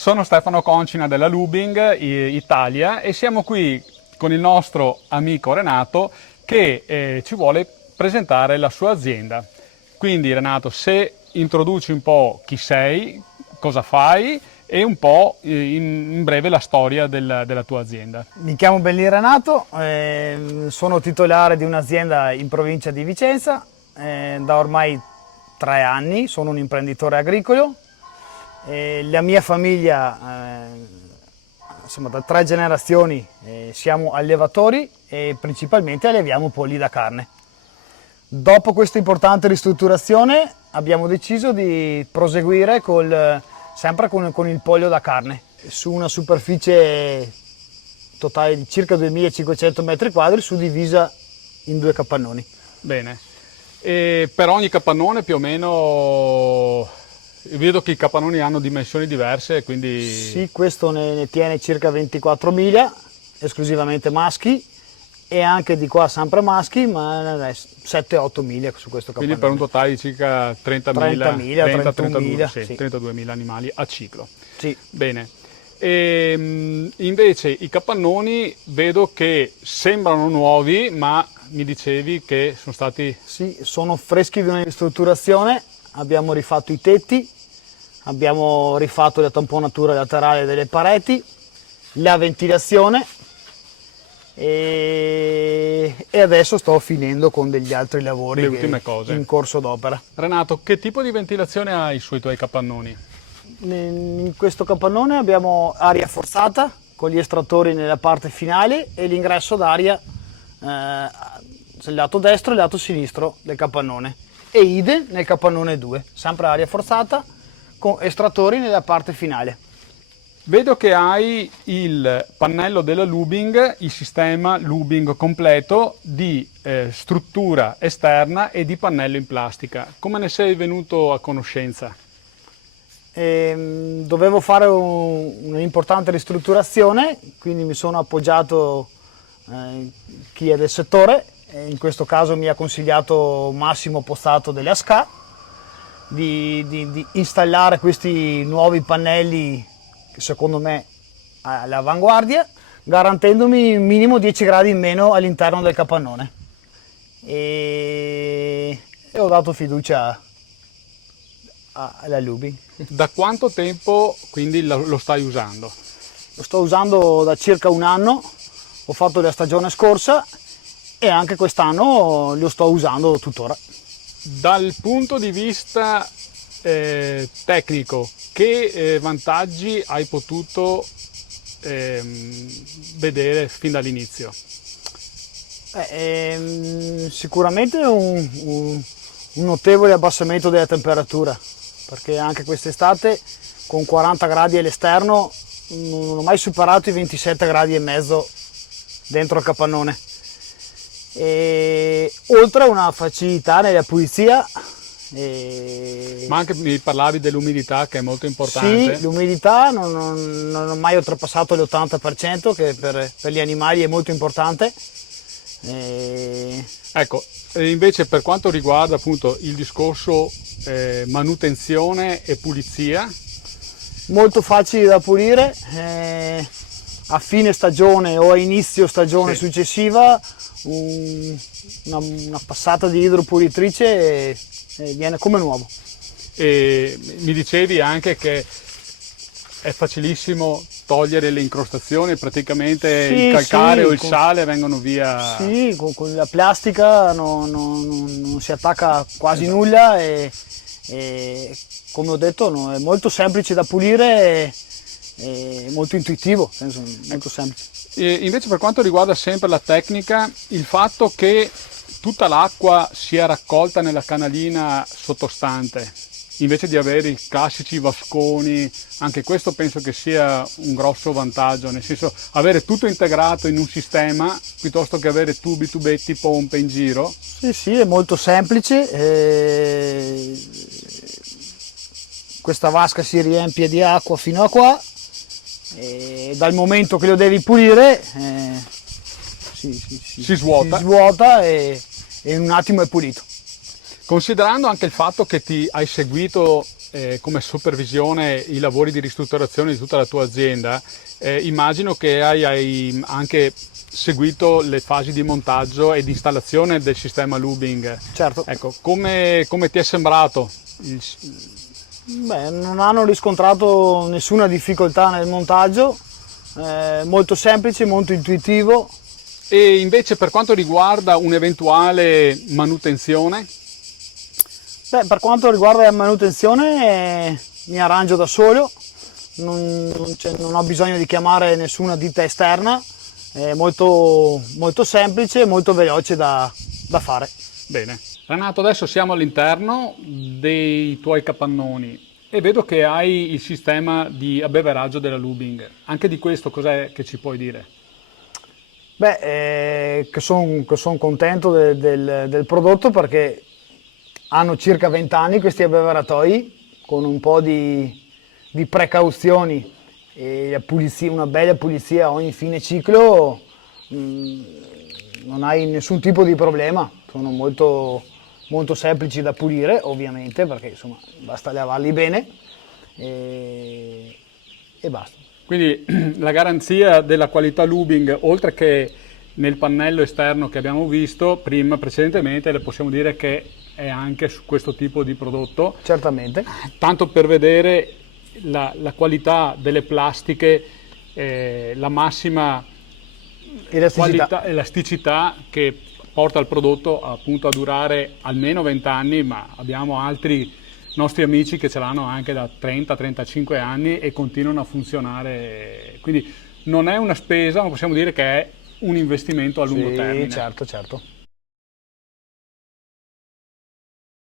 Sono Stefano Concina della Lubing Italia e siamo qui con il nostro amico Renato che ci vuole presentare la sua azienda. Quindi Renato, se introduci un po' chi sei, cosa fai e un po' in breve la storia della tua azienda. Mi chiamo Bellì Renato, sono titolare di un'azienda in provincia di Vicenza da ormai 3 anni, sono un imprenditore agricolo. La mia famiglia, insomma, da 3 generazioni siamo allevatori e principalmente alleviamo polli da carne. Dopo questa importante ristrutturazione abbiamo deciso di proseguire sempre con il pollo da carne su una superficie totale di circa 2500 metri quadri suddivisa in 2 capannoni. Bene, e per ogni capannone più o meno vedo che i capannoni hanno dimensioni diverse, quindi... Sì, questo ne tiene circa 24.000, esclusivamente maschi, e anche di qua sempre maschi, ma 7-8.000 su questo capannone. Quindi per un totale di circa 30.000, 31.000, sì, 32.000 animali a ciclo. Sì. Bene. E invece i capannoni vedo che sembrano nuovi, ma mi dicevi che sono stati... Sì, sono freschi di una ristrutturazione, abbiamo rifatto i tetti, abbiamo rifatto la tamponatura laterale delle pareti, la ventilazione e adesso sto finendo con degli altri lavori Le ultime cose. in corso d'opera. Renato, che tipo di ventilazione hai sui tuoi capannoni? In questo capannone abbiamo aria forzata con gli estrattori nella parte finale e l'ingresso d'aria sul lato destro e il lato sinistro del capannone, e idem nel capannone 2, sempre aria forzata con estrattori nella parte finale. Vedo che hai il pannello della Lubing, il sistema Lubing completo di struttura esterna e di pannello in plastica. Come ne sei venuto a conoscenza? Dovevo fare un'importante ristrutturazione, quindi mi sono appoggiato chi è del settore, in questo caso mi ha consigliato Massimo Pozzato delle ASCA di installare questi nuovi pannelli che secondo me all'avanguardia, garantendomi un minimo 10 gradi in meno all'interno del capannone, e ho dato fiducia alla Lubing. Da quanto tempo quindi lo stai usando? Lo sto usando da circa un anno, ho fatto la stagione scorsa e anche quest'anno lo sto usando tuttora. Dal punto di vista tecnico, che vantaggi hai potuto vedere fin dall'inizio? Sicuramente un notevole abbassamento della temperatura, perché anche quest'estate con 40 gradi all'esterno non ho mai superato i 27 gradi e mezzo dentro il capannone. E oltre a una facilità nella pulizia. Ma anche mi parlavi dell'umidità, che è molto importante. Sì, l'umidità non ho mai oltrepassato l'80%, che per gli animali è molto importante. Ecco, invece per quanto riguarda appunto il discorso manutenzione e pulizia? Molto facili da pulire, a fine stagione o a inizio stagione successiva una passata di idropulitrice e viene come nuovo. E mi dicevi anche che è facilissimo togliere le incrostazioni, praticamente il calcare o il sale vengono via. Sì, con la plastica non si attacca quasi nulla e come ho detto è molto semplice da pulire e molto intuitivo, penso, molto semplice. E invece per quanto riguarda sempre la tecnica, il fatto che tutta l'acqua sia raccolta nella canalina sottostante, invece di avere i classici vasconi, anche questo penso che sia un grosso vantaggio, nel senso avere tutto integrato in un sistema piuttosto che avere tubi, tubetti, pompe in giro. Sì, è molto semplice. Questa vasca si riempie di acqua fino a qua e dal momento che lo devi pulire si svuota e in un attimo è pulito. Considerando anche il fatto che ti hai seguito come supervisione i lavori di ristrutturazione di tutta la tua azienda, immagino che hai anche seguito le fasi di montaggio e di installazione del sistema Lubing. Certo. Ecco, come ti è sembrato? Beh, non hanno riscontrato nessuna difficoltà nel montaggio, molto semplice, molto intuitivo. E invece per quanto riguarda un'eventuale manutenzione? Beh, per quanto riguarda la manutenzione mi arrangio da solo, non ho bisogno di chiamare nessuna ditta esterna, è molto, molto semplice e molto veloce da fare. Bene. Renato, adesso siamo all'interno dei tuoi capannoni e vedo che hai il sistema di abbeveraggio della Lubing. Anche di questo cos'è che ci puoi dire? Beh, che son contento del prodotto perché hanno circa 20 anni questi abbeveratoi, con un po' di precauzioni e una bella pulizia a ogni fine ciclo, non hai nessun tipo di problema. Sono molto, molto semplici da pulire, ovviamente, perché insomma basta lavarli bene e basta. Quindi la garanzia della qualità Lubing, oltre che nel pannello esterno che abbiamo visto precedentemente, le possiamo dire che è anche su questo tipo di prodotto. Certamente. Tanto per vedere la qualità delle plastiche, la massima elasticità che porta il prodotto appunto a durare almeno 20 anni, ma abbiamo altri nostri amici che ce l'hanno anche da 30-35 anni e continuano a funzionare. Quindi non è una spesa, ma possiamo dire che è un investimento a lungo termine. Certo, certo.